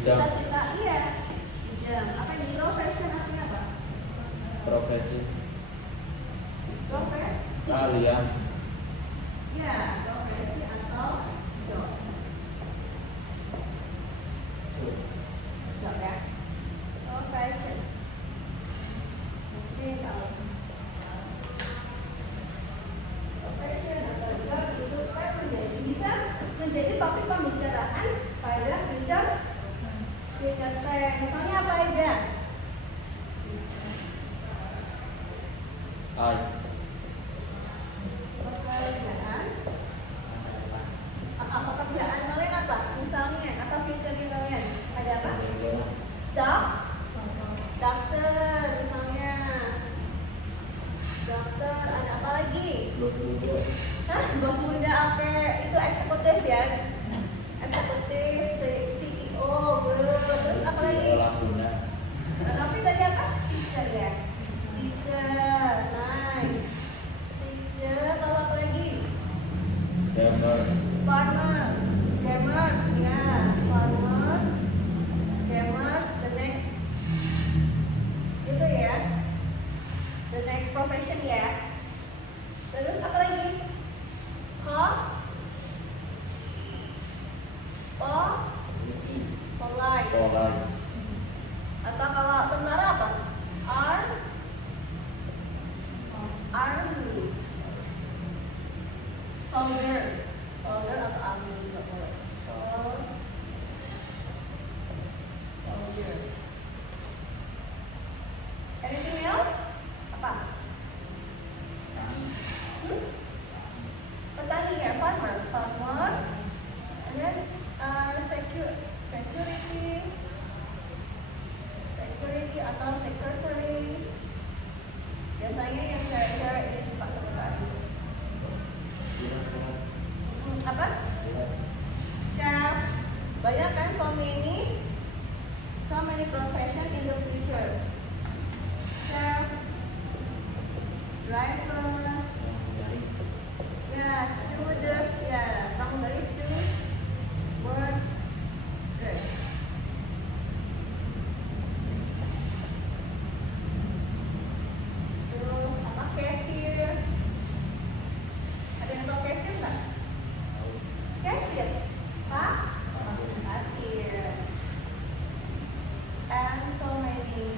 Cita-cita, iya. Bidang. Apa ini? Profession artinya apa? Profesi. Profesi. Kalian. Ya, profesi atau job. Job ya. Profession. Oke, kalau profession atau job itu kan bisa menjadi topik pembicaraan pada future tense. Misalnya apa aja? Pekerjaan. Pekerjaan kalian apa? Misalnya apa future kalian? Ada apa? Dokter misalnya. Dokter, ada apa lagi? Hah? Bos muda, oke. Itu eksekutif ya? Eksekutif, CEO, terus apa lagi? Tapi tadi apa? Teacher ya? Teacher, nice. Teacher, kalau apa lagi? Farmer, gamers, ya. Farmer, gamers, the next itu ya. The next profession ya. Terus apa lagi? Police. Atau kalau tentara apa? Army. Soldier atau army juga boleh. Soldier. Anything else? Apa? Petani ya, farmer, and then security atau secretary. Biasanya yang cewek-cewek ini suka sekretaris. Apa? Chef. Banyak kan, so many profession in the future. Chef, driver, ya, stewardess, ya, pramugari steward. Terus apa? Cashier. Ada yang tahu cashier nggak? Cashier, Pak? Kasir. And so many.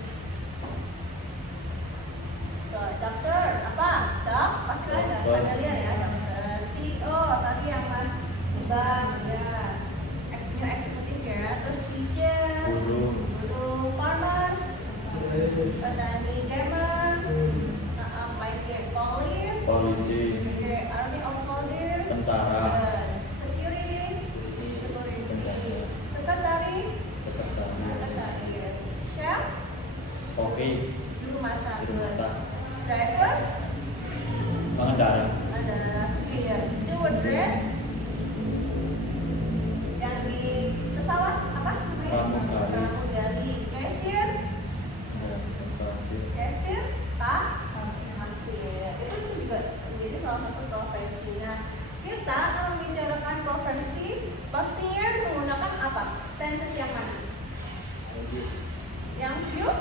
So, dokter, apa? Pasti ada lihat ya. Dokter, CEO, tadi yang Mas Bang, ya. New eksekutif ya. Terus teacher, guru, farmer, petani, gamer, main game, polisi, army of soldier, Tentara. security, sekretaris, chef, juru masak, driver, Pengendara. ada supir, stewardess, yang di pesawat apa namanya? Pramugari, cashier, Pak, kasir. Itu juga menjadi salah satu profesi. Nah, kita kalau membicarakan profesi, pastinya menggunakan apa? Tenses yang mana? Yang future.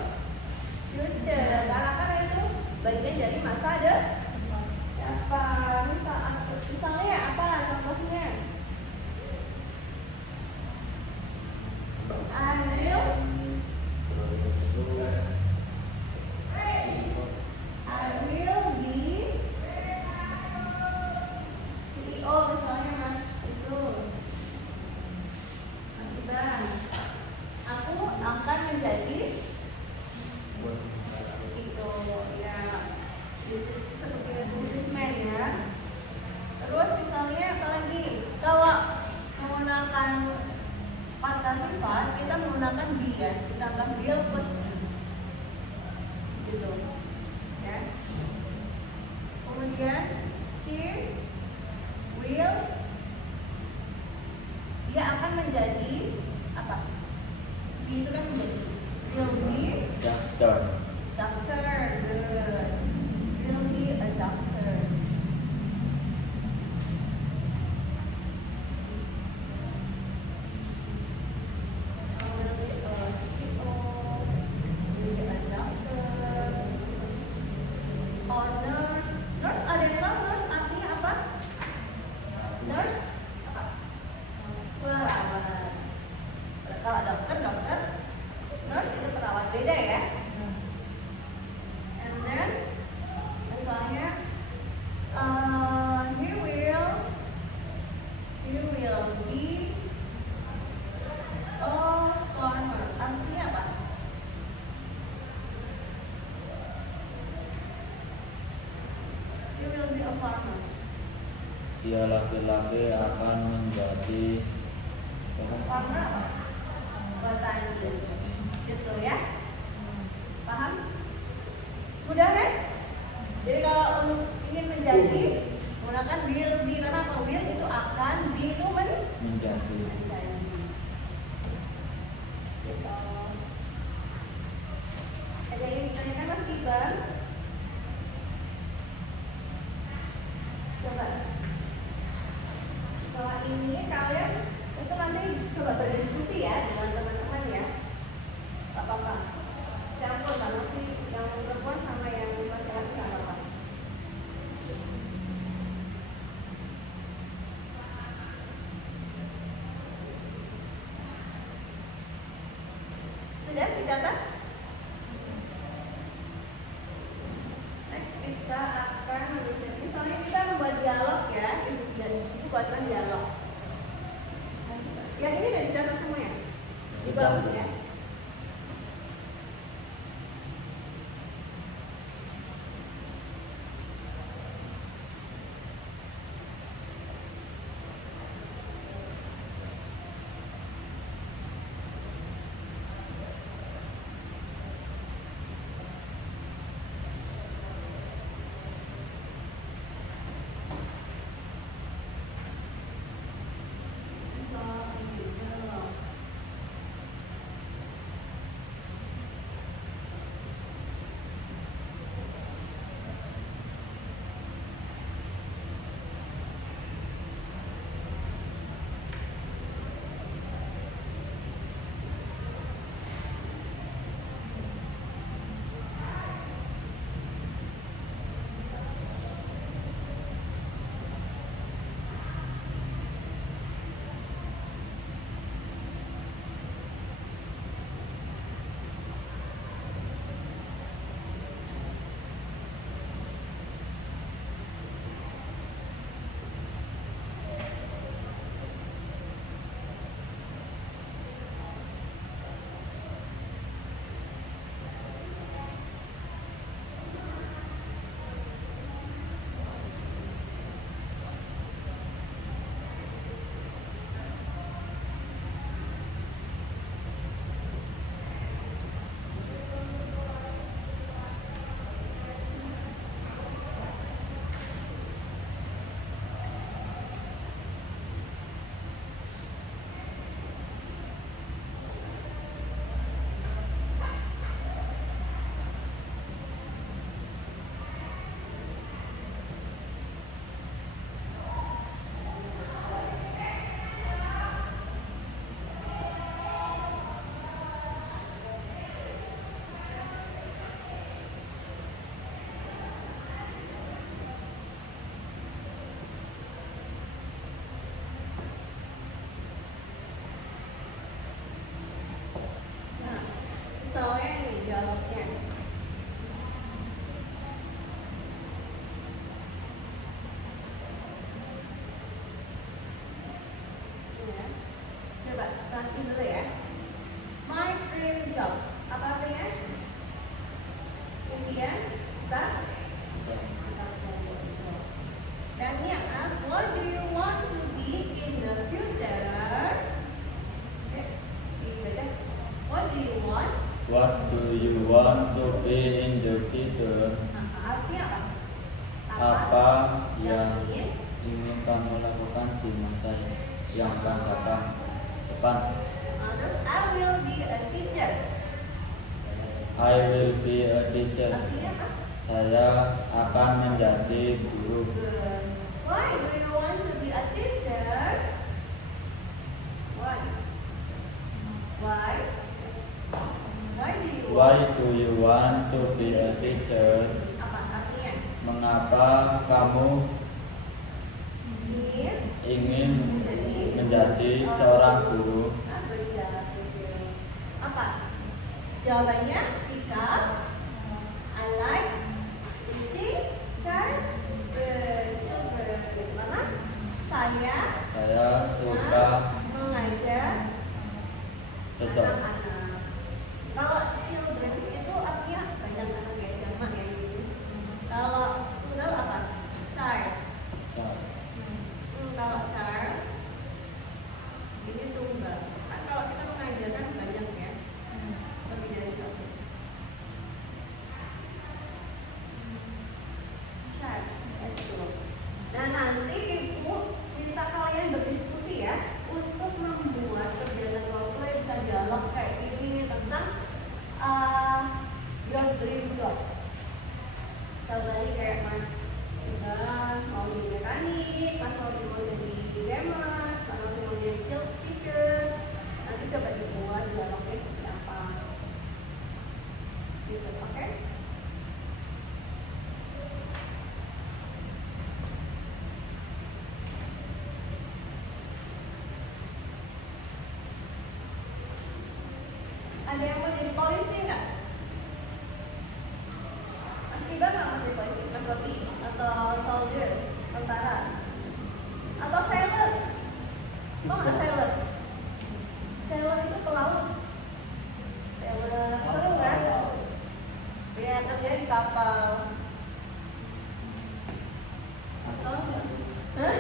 Karena kan itu bagian dari masa depan. Misalnya apa contohnya? I will be CEO misalnya Mas itu. Bang, aku akan menjadi itu ya seperti businessman ya. Terus misalnya apa lagi? Kalau menggunakan kata sifat kita menggunakan dia, ditambah will plus be. Gitu. Ya. Kemudian she will, dia akan menjadi apa? Be itu kan menjadi will be Doctor. good. Will be a doctor. dia laki-laki akan menjadi Karena apa? Petani. Gitu ya. Paham? Mudah kan? Jadi kalau ingin menjadi menggunakan will be, karena apa? Will itu akan, be itu menjadi. Gitu. Ada yang ditanyakan Mas Iqbal? Coba. Setelah ini kalian itu nanti coba berdiskusi ya dengan teman-teman ya. Gak apa-apa. Campur nanti yang perempuan sama yang laki-laki gak apa-apa. Sudah dicatat? Next kita akan misalnya kita membuat dialog ya, ibu buatkan dialog. Yang ini udah dicatat semuanya. Ini bagus ya. Soalnya ini dialognya. Ya. Coba perhatiin dulu ya. My dream job. Apa artinya? Kemudian kita dan yang what do you want to be in the future? What do you want? What do you want to be in the future? Artinya apa? Apa yang ingin kamu lakukan di masa yang akan datang depan? Terus I will be a teacher. I will be a teacher. Artinya apa? Saya akan menjadi guru. Why do you want to be a teacher? Why? Why? Why do you want to be a teacher? Apa artinya? Mengapa kamu ingin menjadi seorang guru? Apa? Jawabannya because I like teaching children. Karena saya suka mengajar seseorang. anak-anak. Kalau children itu artinya banyak anak ya, jamak ya gitu. Kalau plural apa? Child. dream job. Tadi kayak Mas mau jadi mekanik, Mas mau jadi gamer, Mas mau jadi teacher. Nanti coba dibuat dialognya seperti apa. Gitu, oke? Ada yang mau jadi polisi nggak? Mas Tiba nggak mau jadi polisi? Mas Robi? Atau soldier? Tentara? Atau sailor? Mau nggak sailor? Sailor itu pelaut. Sailor seru kan? Ya kerja di kapal. Atau nggak? Hah?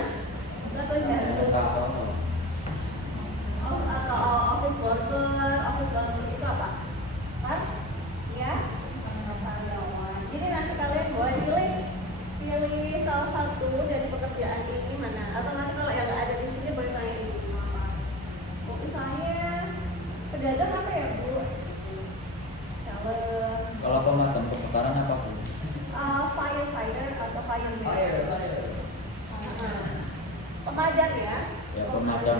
Atau jatuh? Oh, atau office worker itu apa? Kan? Ya? Karyawan. Jadi nanti kalian boleh pilih salah satu dari pekerjaan ini mana? Atau nanti kalau yang nggak ada di sini boleh tanya di mama. Oh, misalnya pedagang apa ya Bu? Seller. Kalau pemadam kebakaran apa Bu? Firefighter atau fireman? Fire. Pemadam ya? Ya, pemadam.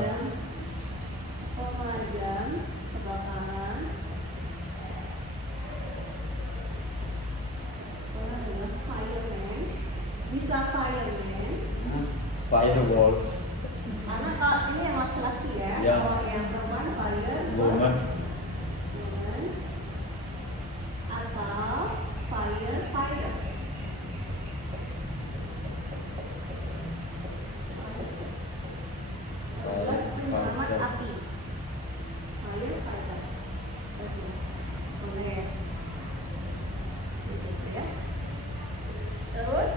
Pemadam kebakaran. Fireman. Bisa fireman. Firewall. Karena kalau ini yang laki-laki ya, Ya. kalau yang perempuan firewoman. Woman. Atau firefighter. Tugas penyelamat api. Firefighter. Boleh. Gitu ya. Terus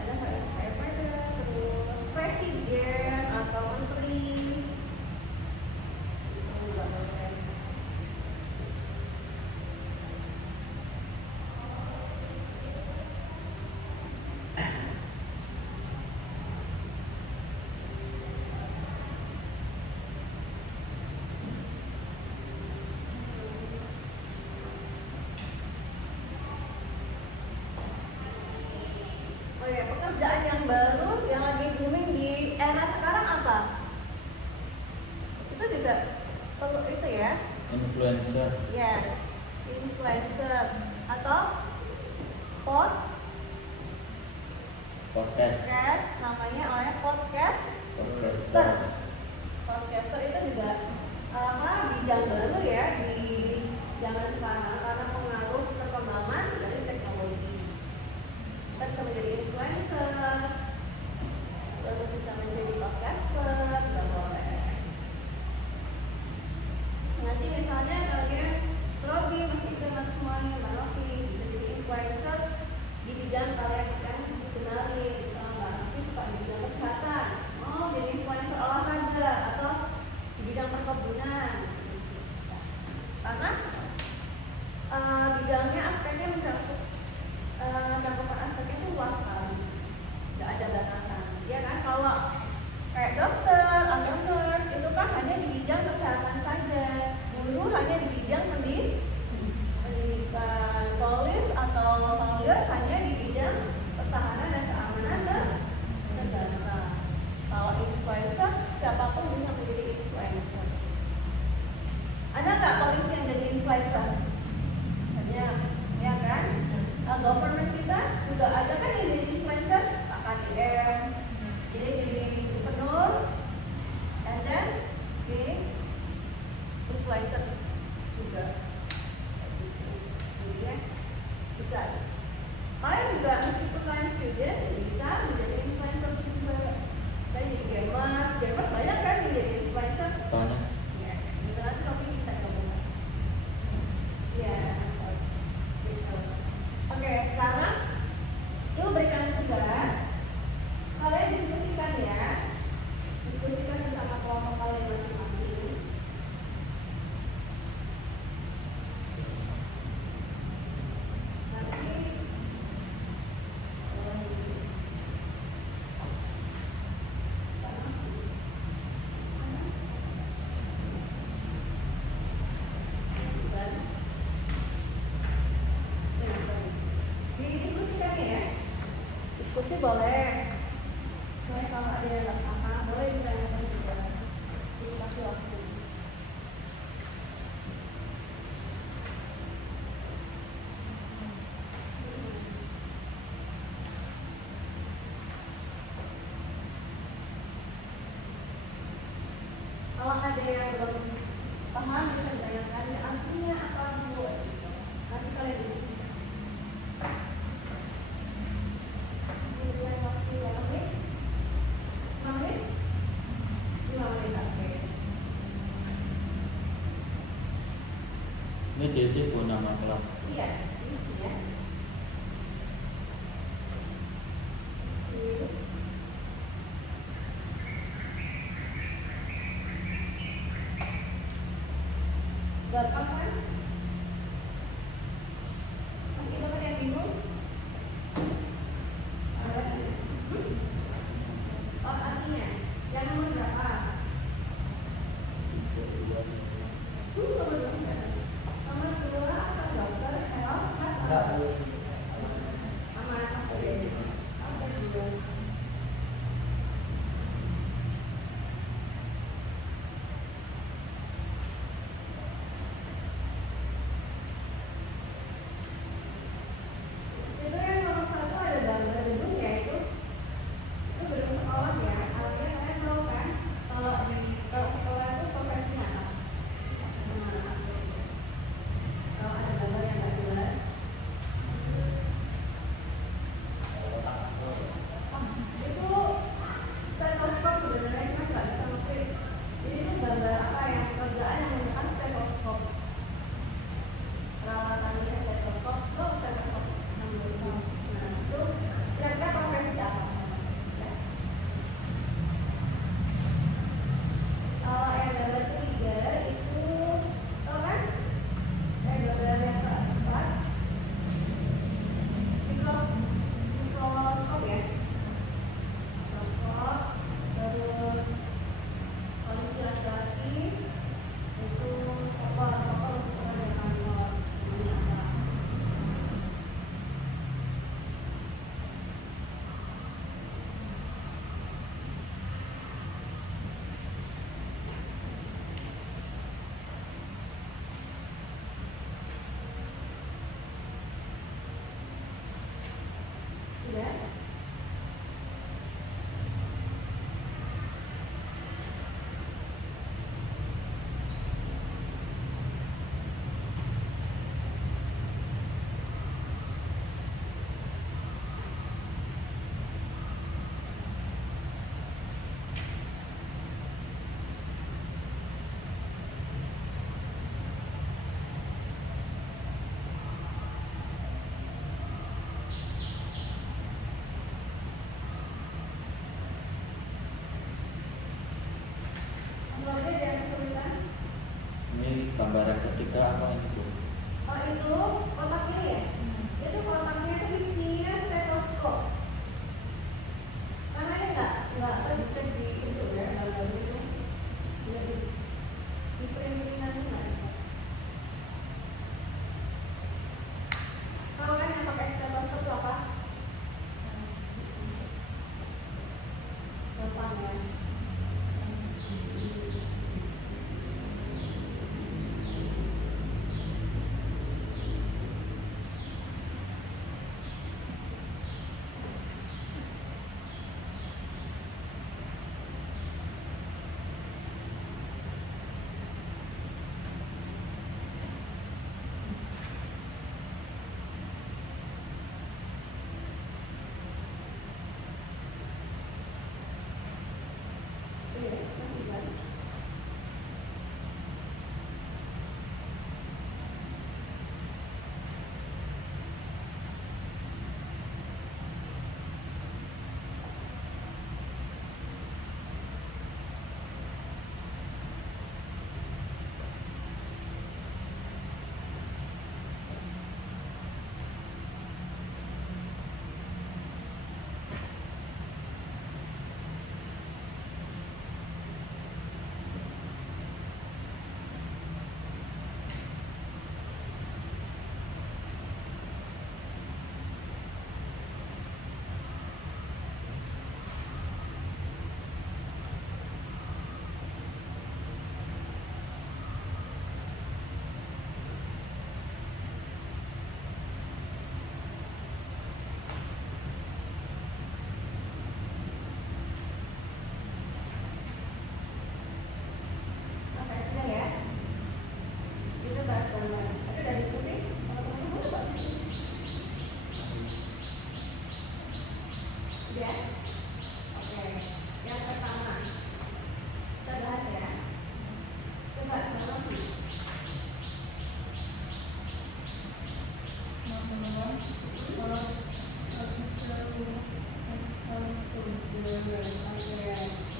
ada firefighter, terus presiden atau menteri. Itu juga boleh. Oh ya, pekerjaan yang baru yang lagi booming di era sekarang apa? Itu juga perlu itu ya. Influencer. Yes, influencer atau Podcast. podcast, namanya oleh podcaster. Podcaster. Podcaster itu juga bidang baru ya di zaman sekarang karena pengaruh perkembangan dari teknologi. Kita bisa menjadi influencer, terus bisa menjadi podcaster, dan boleh. Nanti misalnya kalian Robi, Mas Ikram, atau semuanya, Mbak Novi bisa jadi influencer di bidang kalian yang dikenali. Misalnya Mbak Novi suka di bidang kesehatan, mau jadi influencer olahraga atau di bidang perkebunan. Karena bidangnya aspeknya mencakup cakupan aspeknya itu luas sekali, nggak ada batasan. Ya kan, kalau kayak dokter atau nurse itu kan hanya di bidang kesehatan saja, guru hanya di bidang pendidikan, polis atau soldier hanya di bidang pertahanan dan keamanan negara. Kalau influencer, siapapun bisa menjadi influencer. Ada nggak polisi yang jadi influencer? Banyak, ya kan? Government kita juga ada kan yang jadi influencer, Pak KTM, jadi gubernur, and then jadi influencer juga. Jadi ya bisa. Diskusi boleh. Soalnya kalau ada yang nggak paham, boleh ditanyakan juga. Dikasih waktu. Kalau ada yang belum paham bisa ditanyakan artinya apa dulu. Nanti kalian diskusi. Ini waktu ya, oke? 5 menit? 5 menit, oke. Ini Desi pun nama kelas. Iya, ini ya. Isi. Gampang kan? Masih itu kan yang bingung? Ada? Oh, artinya yang nomor berapa? Nomor 2 enggak? Nomor 2 apa dokter? Hello? Enggak, Bu. Aman, oke. Oke, dulu. Itu yang nomor 1 ada gambar gedung ya itu gedung sekolah ya. Artinya kalian tahu kan kalau sekolah itu profesinya apa? Kalau ada gambar yang nggak jelas,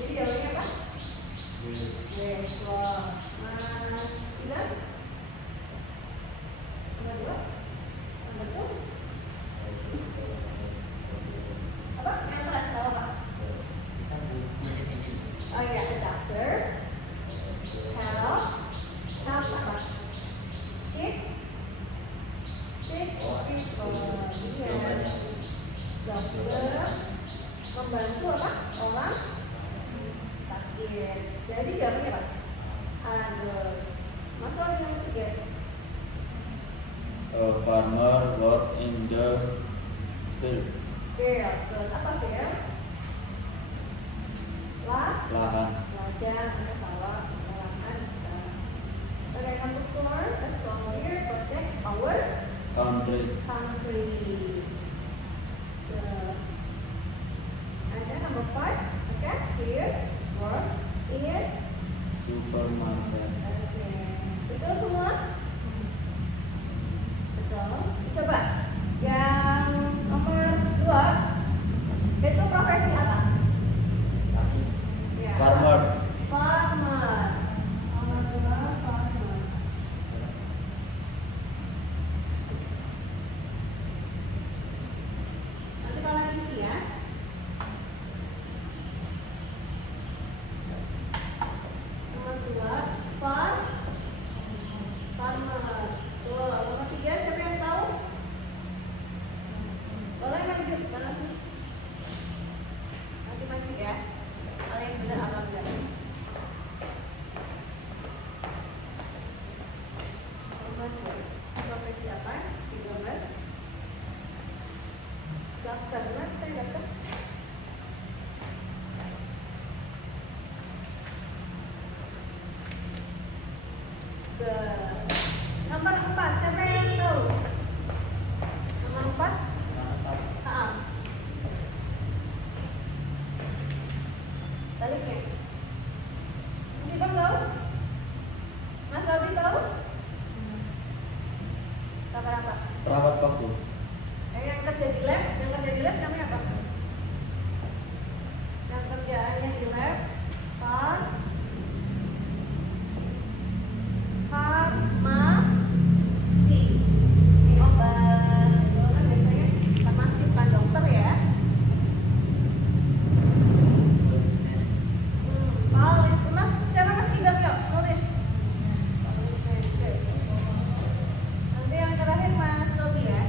Jadi jawabannya apa? Yes, wow. Mas Ilham? Nomor 2? Nomor 2? Apa? Yang keras tahu apa? Oh iya, the doctor helps apa? Sick people. Iya. Dokter membantu apa? Orang sakit. Jadi jawabannya apa? Ada. Masalah yang ketiga. A farmer work in the field. Field. Terus apa field? Lahan. Ladang, ada sawah, lahan, bisa. Okay, number 4, a soldier protects our Country. country. And then number 5, a cashier work in. Supermarket. Okay. Betul semua? Betul. Coba yang nomor 2 itu profesi apa? Ya. Farmer. Farmer. Nomor 2 farmer. Nanti kalau isi ya. Nomor 2 farmer. Tuh, nomor 3 siapa yang tahu? Boleh lanjut, nanti mancing ya. Kalau yang benar apa enggak? Profesi apa? Di gambar. Dokter, benar saya dokter. Nomor 4, siapa yang tahu? Nomor 4? Baliknya. Masih Bang tahu? Mas Robi tahu? Kabar apa? Perawat paku. Yang kerja di lab namanya apa? Yang kerjaannya di lab, farmasi. Ini obat, itu kan biasanya farmasi bukan dokter ya. Mas, siapa Mas Idam yuk, nulis. Nanti yang terakhir Mas Robi ya.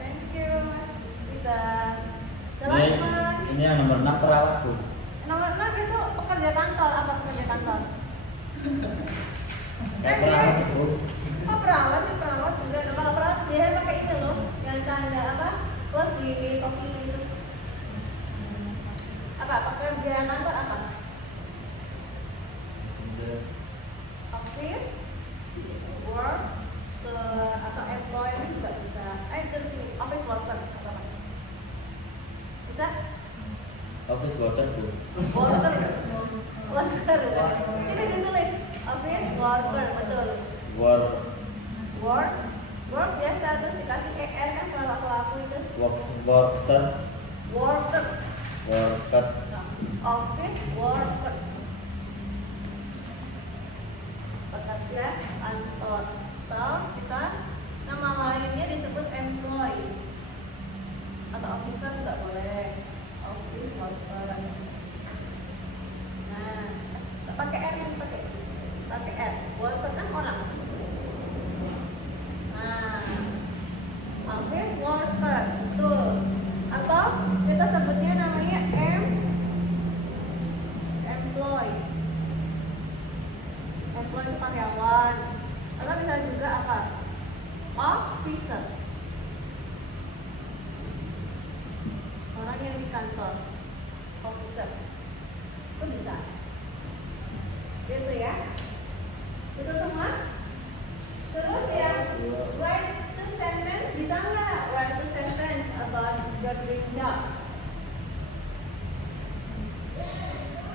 Thank you Mas Idam. The last one. Ini yang nomor 6 perawat tuh. Nomor 6 itu pekerja kantor. Apa pekerja kantor? Perawat itu. Oh perawat sih, perawat juga. Nah, kalau perawat dia pakai itu loh, yang tanda apa? Plus di topi itu. Apa pekerja kantor apa? Office, work, atau employment juga bisa. Terus ini office worker apa? Bisa? Office worker tuh. Worker, worker kan? Sini ditulis office worker, betul. Work biasa terus dikasih er kan kalau aku itu. Worker. Office worker. Pekerja kantor. Atau kita nama lainnya disebut employee atau officer juga boleh. Office worker. Nah, pakai R yang pakai R. Worker kan orang. Nah, office worker betul. Atau kita sebutnya namanya employee. Employee itu karyawan. Atau bisa juga apa? Officer. Orang yang di kantor. Officer. Itu bisa. Gitu ya. Itu semua. Terus ya, write to sentence bisa nggak? Write to sentence your dream job.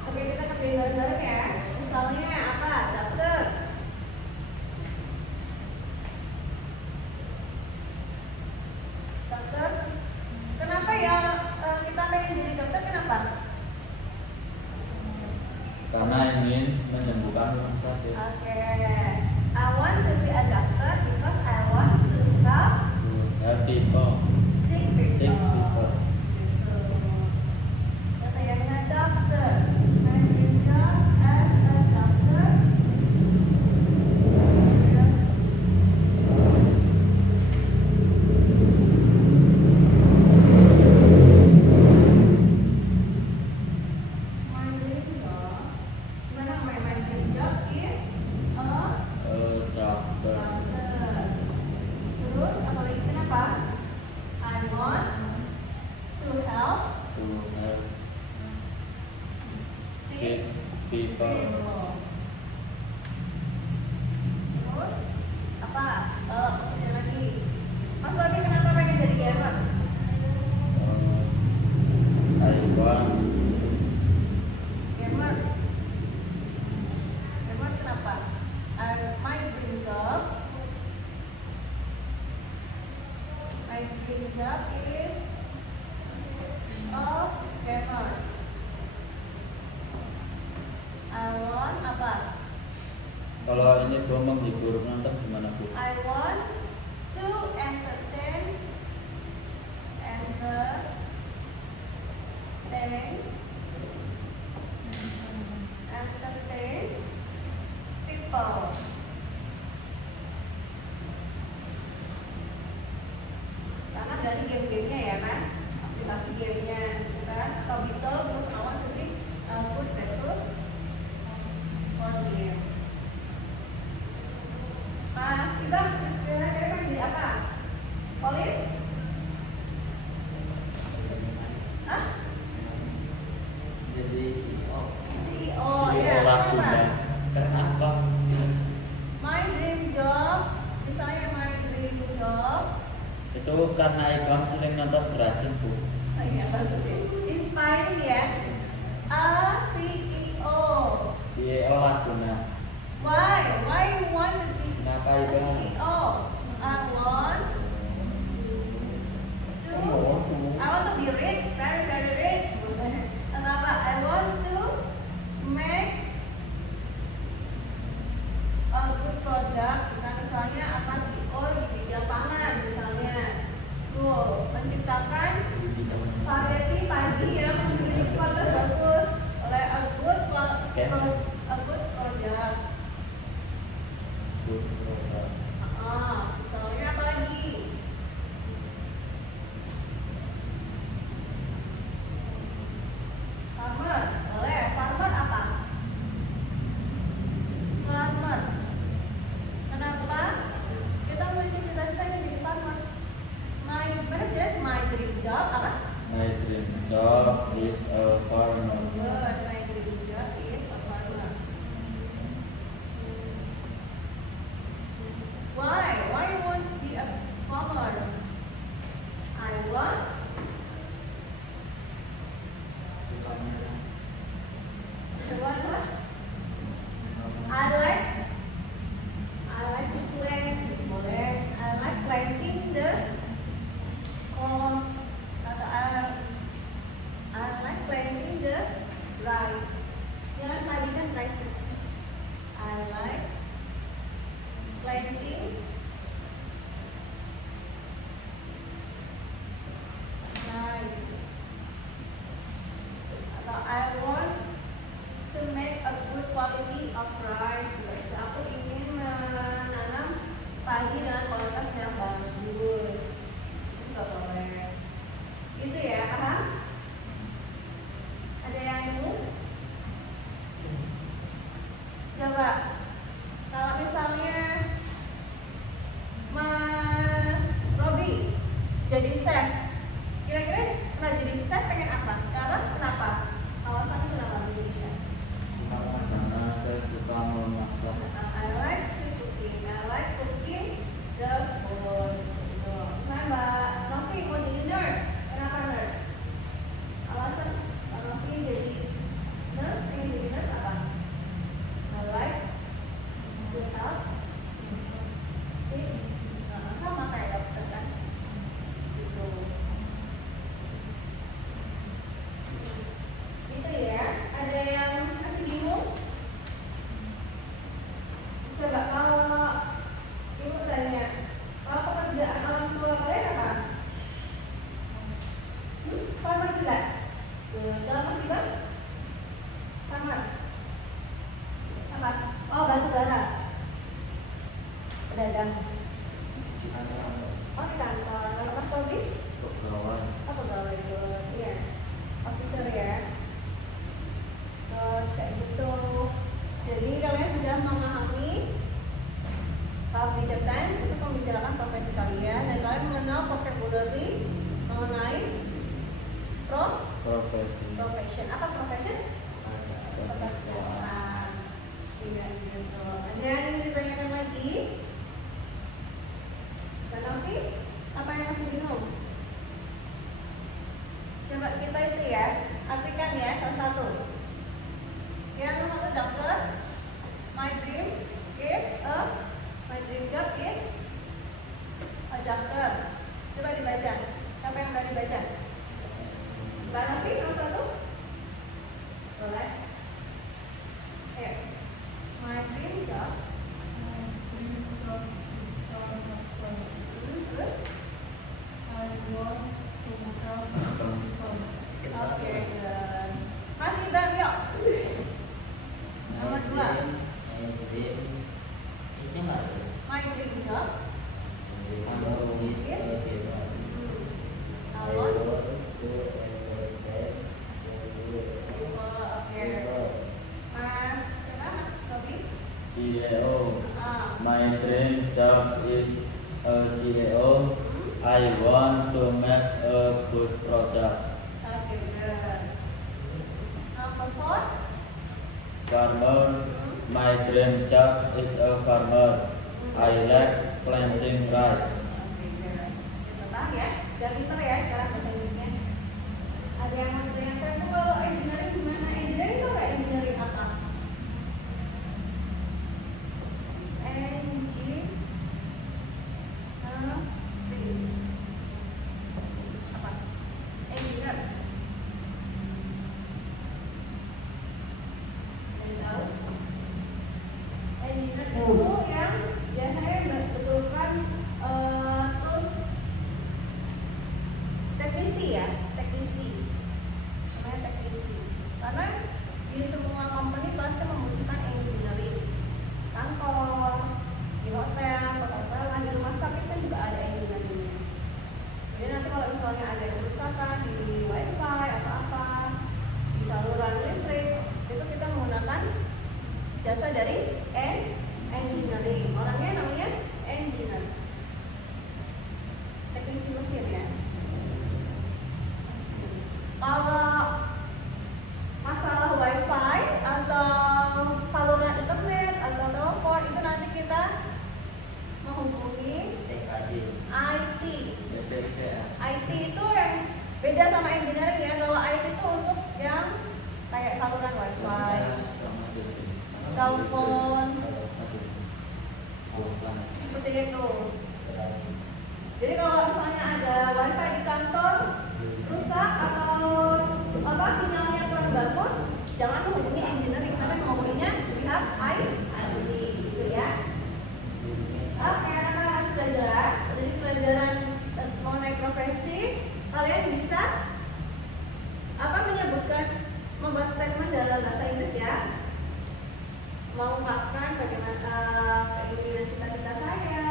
Oke, kita kerjain bareng-bareng ya. Misalnya apa? Dokter. Dokter. Kenapa ya kita pengen jadi dokter? Kenapa? Karena ingin menyembuhkan orang sakit. Oke. I want to be a doctor because I want to help Help people. sick people. Sick people. Gitu. Kata yang benar dokter. My dream job as a doctor. My dream job. Gimana my dream job is a Dokter. doctor. Terus apalagi kenapa? I want to help To help sick sick people. people. Terus apa? Ada lagi. Mas Rodi kenapa pengen jadi gamer? I want Gamers. Gamers kenapa? My dream job. My dream job is a gamer. I want apa? kalau ini bro menghibur penonton gimana bu? I want to entertain people. Karena dari game-gamenya ya kan, aplikasi gamenya kan, atau Beetle terus I want to be good betul for game. Mas Ibang, kira-kira pengen jadi apa? Polis? Hah? Jadi CEO CEO ya, Ragunan. kenapa? Kenapa? My dream job, misalnya my dream job. Itu karena Ibang sering nonton Beracun bu. Oh iya, bagus ya. Inspiring ya. A CEO. CEO Ragunan. Why? Why you want to be Kenapa a Ibang? CEO? I want to be rich, very very rich. Kenapa? I want to make a good product. Misalnya apa CEO di bidang pangan misalnya. Tuh, menciptakan variety padi yang memiliki kualitas bagus oleh a good product. Misalnya apa lagi? Farmer, boleh. Farmer apa? Farmer. Kenapa? Kita memiliki cita-cita jadi farmer. My dream job apa? My dream job is a farmer. Good. My dream job is a farmer. Why? Why you want to be a farmer? I want. I want what? I like to plant. Boleh. I like planting the corn. Atau I like planting the rice. Jangan padi kan rice. I like planting rice. Atau I want to make a good quality of rice. Berarti aku ingin menanam padi dengan kualitas yang bagus. Itu nggak boleh. Itu ya, paham? Ada yang bingung? Coba, kalau misalnya Mas Robi jadi chef, kira-kira pernah jadi chef pengen apa? Kenapa? Alasannya kenapa menjadi chef? Karena saya suka memasak. I like to cooking. I like cooking the food. Nah, Mbak Novi mau jadi nurse. Kenapa profession. Apa profession? Pekerjaan. Iya gitu. Ada yang ditanyakan lagi? Kak Novi, apa yang masih bingung? Coba kita itu ya, artikan ya satu-satu. Yang nomor satu dokter. My dream job is a doctor. Coba dibaca. Siapa yang berani baca? Mbak Novi nomor satu. Boleh. Ayo. My dream job. Terus? Oke, good. Masih Bang Yo. Nomor dua. My dream job. Mas, siapa Mas Tobi? CEO. My dream job is a CEO. I want to make a good product. Oke, good. Nomor 4. Farmer. My dream job is a farmer. I like planting rice. Oke, good. Tetap ya, jangan pinter ya cara bahasa Inggrisnya. Ada yang mau ditanyakan tuh kalau engineering gimana? Engineering tuh nggak engineering apa? Apa? Engineer. Ada tahu? Engineer itu yang biasanya betulkan terus teknisi ya, teknisi. Namanya teknisi. Karena di semua company pasti membutuhkan engineering. Kantor, di hotel, perhotelan, di rumah sakit kan juga ada engineering. Jadi nanti kalau misalnya ada kerusakan di wifi atau apa, di saluran listrik, itu kita menggunakan jasa dari engineering. Orangnya namanya engineer. Teknisi mesin ya. Kalau masalah wifi atau saluran internet atau telepon itu nanti kita menghubungi IT. IT itu yang beda sama engineering ya. Kalau IT itu untuk yang kayak saluran wifi, telepon, seperti itu. Jadi kalau misalnya ada wifi di kantor rusak atau apa sinyalnya kurang bagus, jangan menghubungi engineering, tapi menghubunginya pihak IT gitu ya. Oke, anak-anak sudah jelas. Jadi pelajaran mengenai profesi, kalian bisa apa menyebutkan, membuat statement dalam bahasa Inggris ya, mengungkapkan bagaimana keinginan cita-cita saya,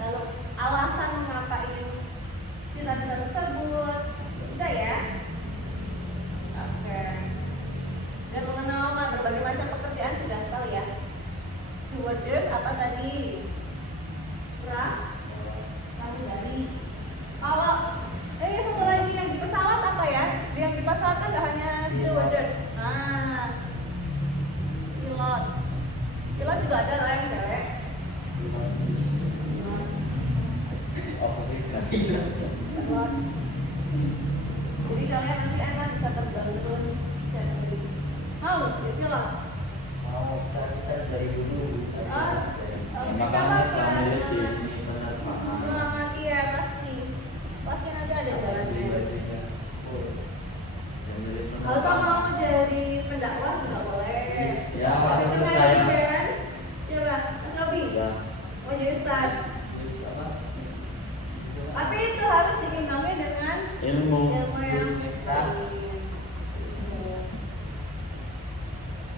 lalu alasan mengapa ingin cita-cita tersebut, bisa ya? Oke. Dan mengenal berbagai macam pekerjaan sudah tahu ya. Stewardess apa tadi? Pramugari. Kalau satu lagi yang di pesawat apa ya? Yang di pesawat kan gak hanya stewardess. Pilot. Pilot juga ada lah yang cewek. Pilot. Jadi kalian nanti akan bisa terbang terus. Mau jadi pilot? Makanya kami di Semangat ya pasti nanti ada jalannya. Atau mau jadi pendakwah juga boleh. Ya, Tapi saya. kan? Coba, Mas Robi. Mau jadi ustaz. Tapi itu harus diimbangi dengan Ilmu. yang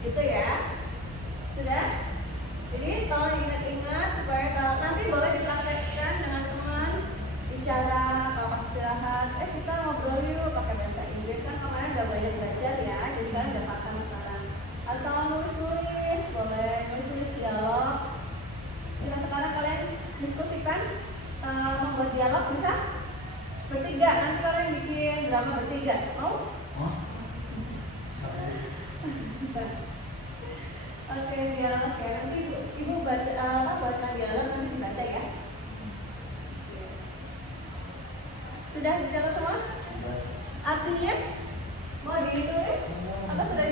itu ya. Sudah? Jadi tolong ingat-ingat supaya tahu. Nanti boleh dipraktekkan dengan teman, bicara kalau pas istirahat. Kita ngobrol yuk pakai bahasa Inggris, kan kemarin udah banyak belajar ya, jadi kalian udah paham sekarang. Atau nulis-nulis, boleh nulis-nulis dialog. Nah sekarang kalian diskusikan membuat dialog bisa bertiga. Nanti kalian bikin drama bertiga, mau? Oke, dialog ya. Nanti ibu baca apa buatkan dialog nanti dibaca ya. Sudah dicatat semua? Artinya mau ditulis atau sudah